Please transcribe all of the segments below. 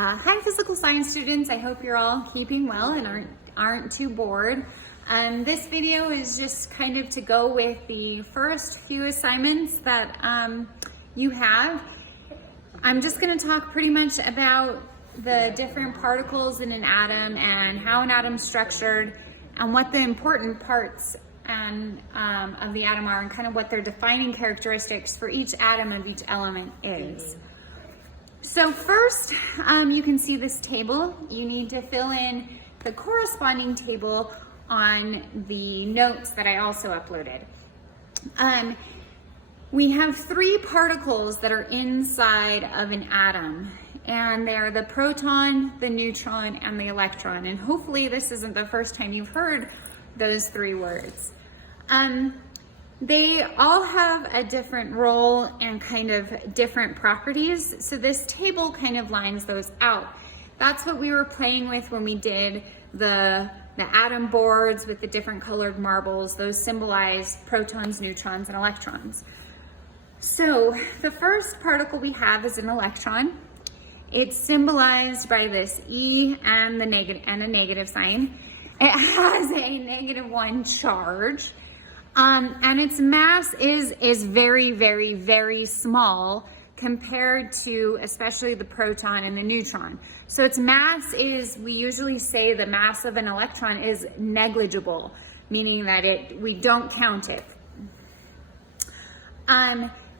Hi physical science students, I hope you're all keeping well and aren't too bored. This video is just kind of to go with the first few assignments that you have. I'm just going to talk pretty much about the different particles in an atom and how an atom's structured and what the important parts of the atom are and kind of what their defining characteristics for each atom of each element is. So first, you can see this table. You need to fill in the corresponding table on the notes that I also uploaded. We have three particles that are inside of an atom, and they're the proton, the neutron, and the electron. And hopefully this isn't the first time you've heard those three words. They all have a different role and kind of different properties. So this table kind of lines those out. That's what we were playing with when we did the atom boards with the different colored marbles. Those symbolize protons, neutrons, and electrons. So the first particle we have is an electron. It's symbolized by this E and a negative sign. It has a -1 charge. And its mass is very, very, very small compared to especially the proton and the neutron. So its mass is, we usually say the mass of an electron is negligible, meaning that we don't count it.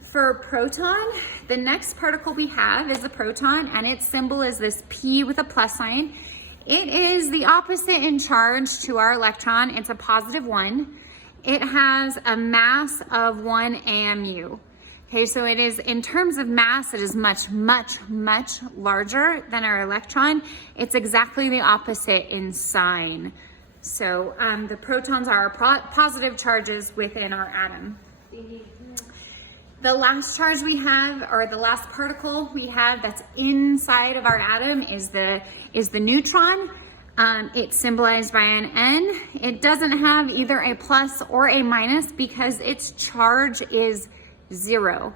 For proton, the next particle we have is a proton, and its symbol is this P with a plus sign. It is the opposite in charge to our electron. It's a +1. It has a mass of 1 AMU. Okay, so it is, in terms of mass, it is much, much, much larger than our electron. It's exactly the opposite in sign. So the protons are positive charges within our atom. The last charge we have, or the last particle we have that's inside of our atom is the neutron. It's symbolized by an N. It doesn't have either a plus or a minus because its charge is 0.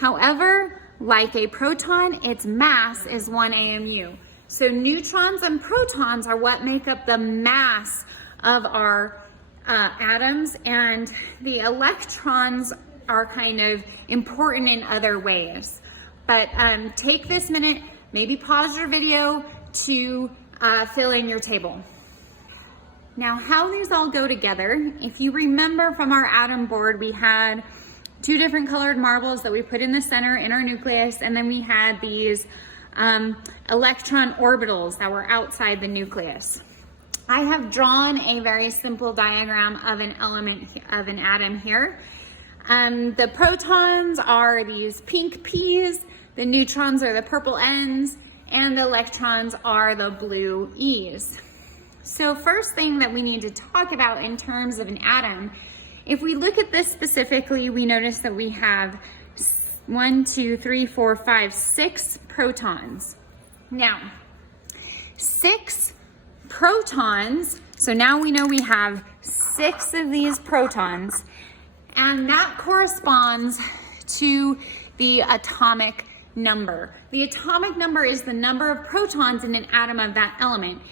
However, like a proton, its mass is 1 AMU. So neutrons and protons are what make up the mass of our atoms, and the electrons are kind of important in other ways. But take this minute, maybe pause your video to fill in your table. Now, how these all go together, if you remember from our atom board, we had 2 different colored marbles that we put in the center in our nucleus, and then we had these electron orbitals that were outside the nucleus. I have drawn a very simple diagram of an element of an atom here. The protons are these pink P's, the neutrons are the purple N's, and the electrons are the blue E's. So first thing that we need to talk about in terms of an atom, if we look at this specifically, we notice that we have 6 protons. Now, 6 protons, so now we know we have 6 of these protons, and that corresponds to the atomic number. The atomic number is the number of protons in an atom of that element,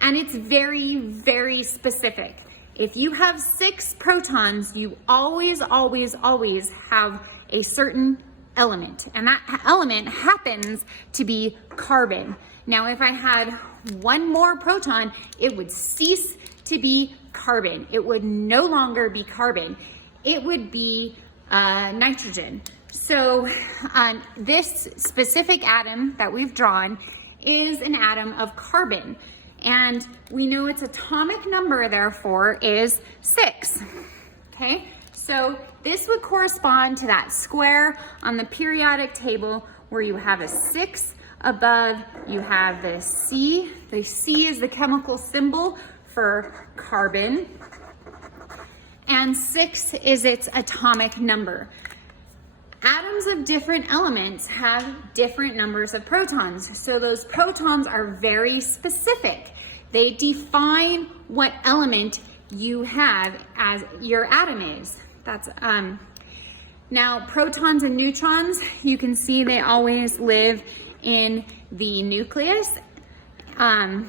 and it's very, very specific. If you have 6 protons, you always, always, always have a certain element, and that element happens to be carbon. Now, if I had 1 more proton, it would cease to be carbon. It would no longer be carbon. It would be nitrogen. So this specific atom that we've drawn is an atom of carbon. And we know its atomic number, therefore, is 6. Okay, so this would correspond to that square on the periodic table where you have a 6 above, you have the C. The C is the chemical symbol for carbon, and 6 is its atomic number. Atoms of different elements have different numbers of protons, so those protons are very specific. They define what element you have as your atom is. That's now protons and neutrons, you can see they always live in the nucleus. And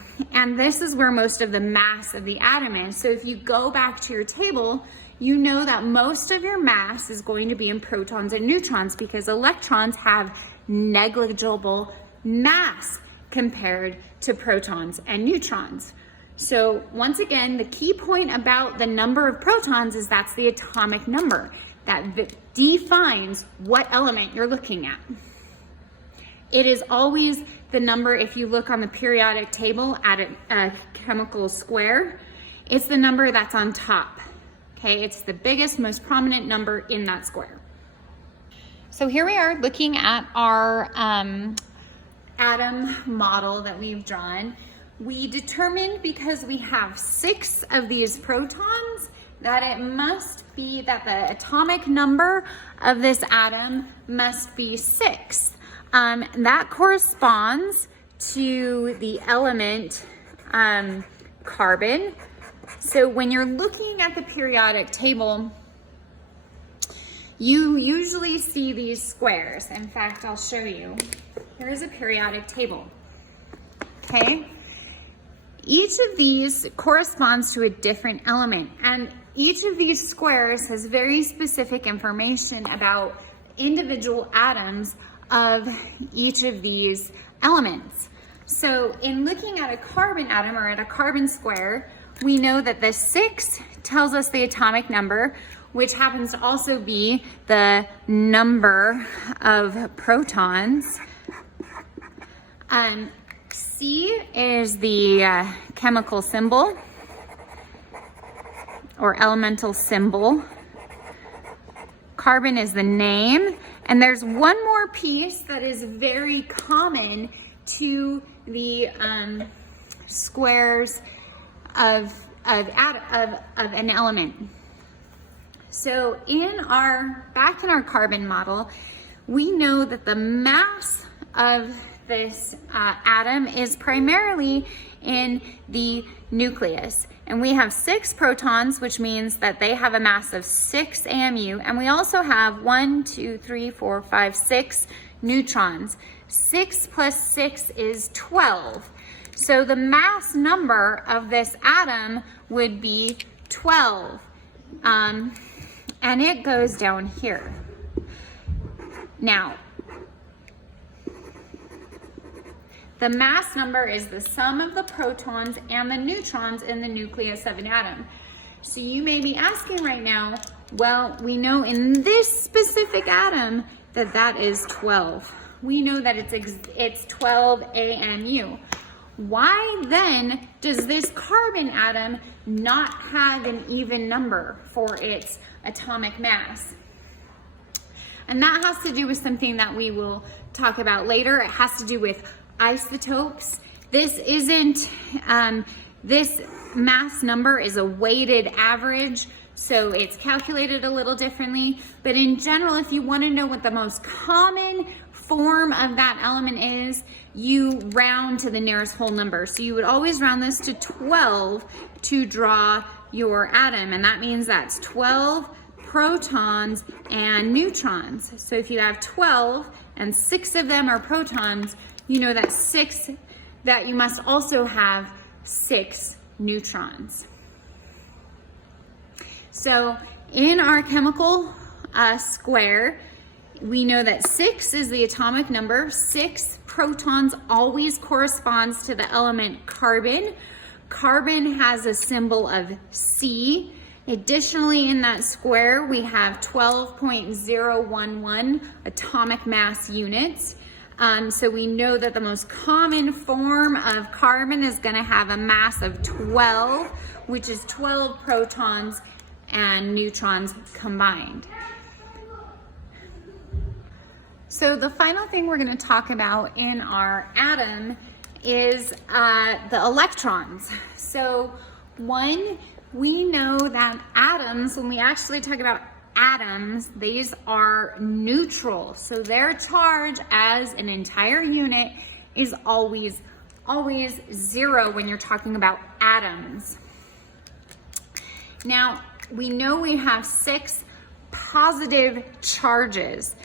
this is where most of the mass of the atom is. So if you go back to your table, you know that most of your mass is going to be in protons and neutrons because electrons have negligible mass compared to protons and neutrons. So once again, the key point about the number of protons is that's the atomic number that defines what element you're looking at. It is always the number, if you look on the periodic table at a chemical square, it's the number that's on top. Okay, it's the biggest, most prominent number in that square. So here we are looking at our atom model that we've drawn. We determined, because we have 6 of these protons, that it must be that the atomic number of this atom must be 6. That corresponds to the element carbon. So when you're looking at the periodic table, you usually see these squares. In fact, I'll show you. Here's a periodic table. Okay? Each of these corresponds to a different element, and each of these squares has very specific information about individual atoms of each of these elements. So in looking at a carbon atom or at a carbon square, we know that the 6 tells us the atomic number, which happens to also be the number of protons. C is the chemical symbol or elemental symbol. Carbon is the name. And there's one more piece that is very common to the squares of an element. So back in our carbon model, we know that the mass of this atom is primarily in the nucleus. And we have 6 protons, which means that they have a mass of 6 AMU. And we also have 6 neutrons. 6 plus 6 is 12. So the mass number of this atom would be 12. And it goes down here. Now, the mass number is the sum of the protons and the neutrons in the nucleus of an atom. So you may be asking right now, well, we know in this specific atom that is 12. We know that it's 12 AMU. Why then does this carbon atom not have an even number for its atomic mass? And that has to do with something that we will talk about later. It has to do with isotopes. This mass number is a weighted average, so it's calculated a little differently. But in general, if you want to know what the most common form of that element is, you round to the nearest whole number. So you would always round this to 12 to draw your atom, and that means that's 12 protons and neutrons. So if you have 12 and 6 of them are protons, you know that you must also have 6 neutrons. So in our chemical square, we know that 6 is the atomic number. 6 protons always corresponds to the element carbon. Carbon has a symbol of C. Additionally, in that square, we have 12.011 atomic mass units. So we know that the most common form of carbon is going to have a mass of 12, which is 12 protons and neutrons combined. So the final thing we're going to talk about in our atom is the electrons. So one, we know that atoms, when we actually talk about atoms, these are neutral. So their charge as an entire unit is always 0 when you're talking about atoms. Now, we know we have 6 positive charges.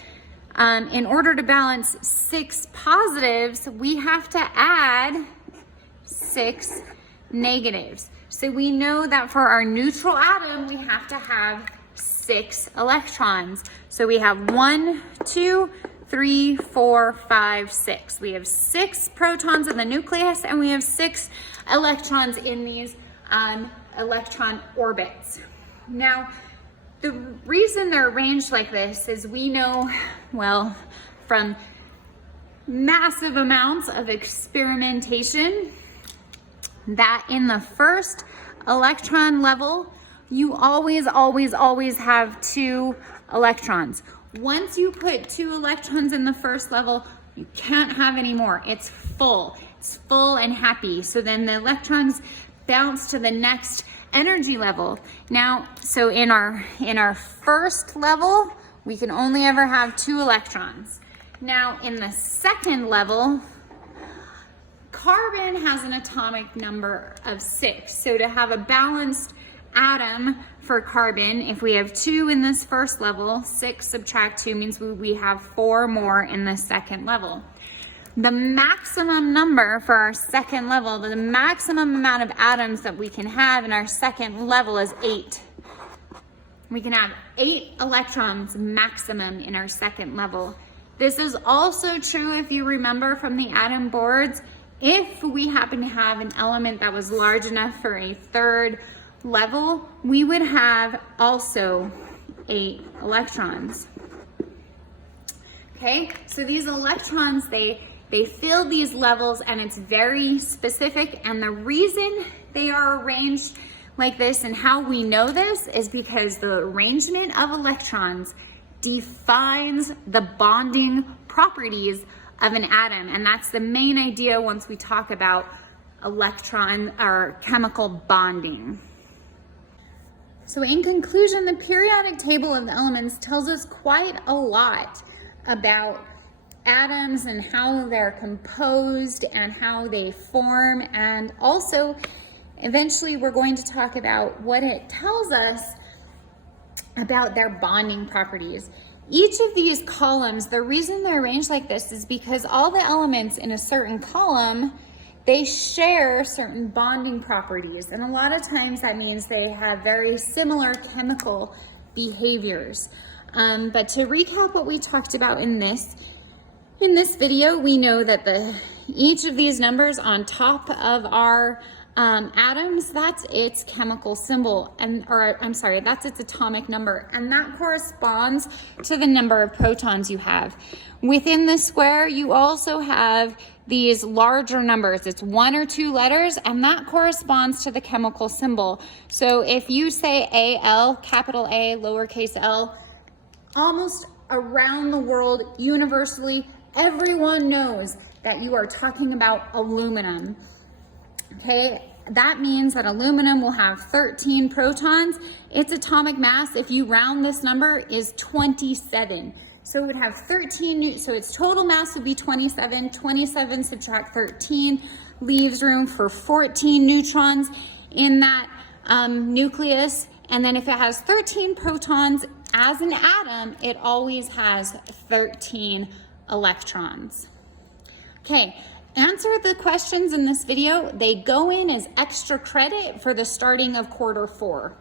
In order to balance 6 positives, we have to add 6 negatives. So we know that for our neutral atom, we have to have 6 electrons. So we have 1, 2, 3, 4, 5, 6. We have 6 protons in the nucleus, and we have 6 electrons in these electron orbits. Now, the reason they're arranged like this is we know, well, from massive amounts of experimentation, that in the first electron level, you always have 2 electrons. Once you put 2 electrons in the first level, you can't have any more. It's full and happy. So then the electrons bounce to the next energy level. Now, so in our first level, we can only ever have 2 electrons. Now, in the second level, carbon has an atomic number of 6. So to have a balanced atom for carbon, if we have 2 in this first level, 6 subtract 2 means we have 4 more in the second level. The maximum number for our second level, the maximum amount of atoms that we can have in our second level is 8. We can have 8 electrons maximum in our second level. This is also true, if you remember from the atom boards, if we happen to have an element that was large enough for a third level, we would have also 8 electrons. Okay, so these electrons, they fill these levels, and it's very specific, and the reason they are arranged like this and how we know this is because the arrangement of electrons defines the bonding properties of an atom, and that's the main idea once we talk about electron or chemical bonding. So in conclusion, the periodic table of elements tells us quite a lot about atoms and how they're composed and how they form, and also eventually we're going to talk about what it tells us about their bonding properties. Each of these columns, the reason they're arranged like this is because all the elements in a certain column, they share certain bonding properties, and a lot of times that means they have very similar chemical behaviors. But to recap what we talked about in this video, we know that each of these numbers on top of our atoms, that's its chemical symbol, that's its atomic number, and that corresponds to the number of protons you have. Within the square, you also have these larger numbers. It's 1 or 2 letters, and that corresponds to the chemical symbol. So if you say AL, capital A, lowercase l, almost around the world, universally, everyone knows that you are talking about aluminum. Okay, that means that aluminum will have 13 protons. Its atomic mass, if you round this number, is 27. So it would have 13, so its total mass would be 27. 27 subtract 13 leaves room for 14 neutrons in that nucleus. And then if it has 13 protons as an atom, it always has 13 electrons. Okay. Answer the questions in this video. They go in as extra credit for the starting of quarter 4.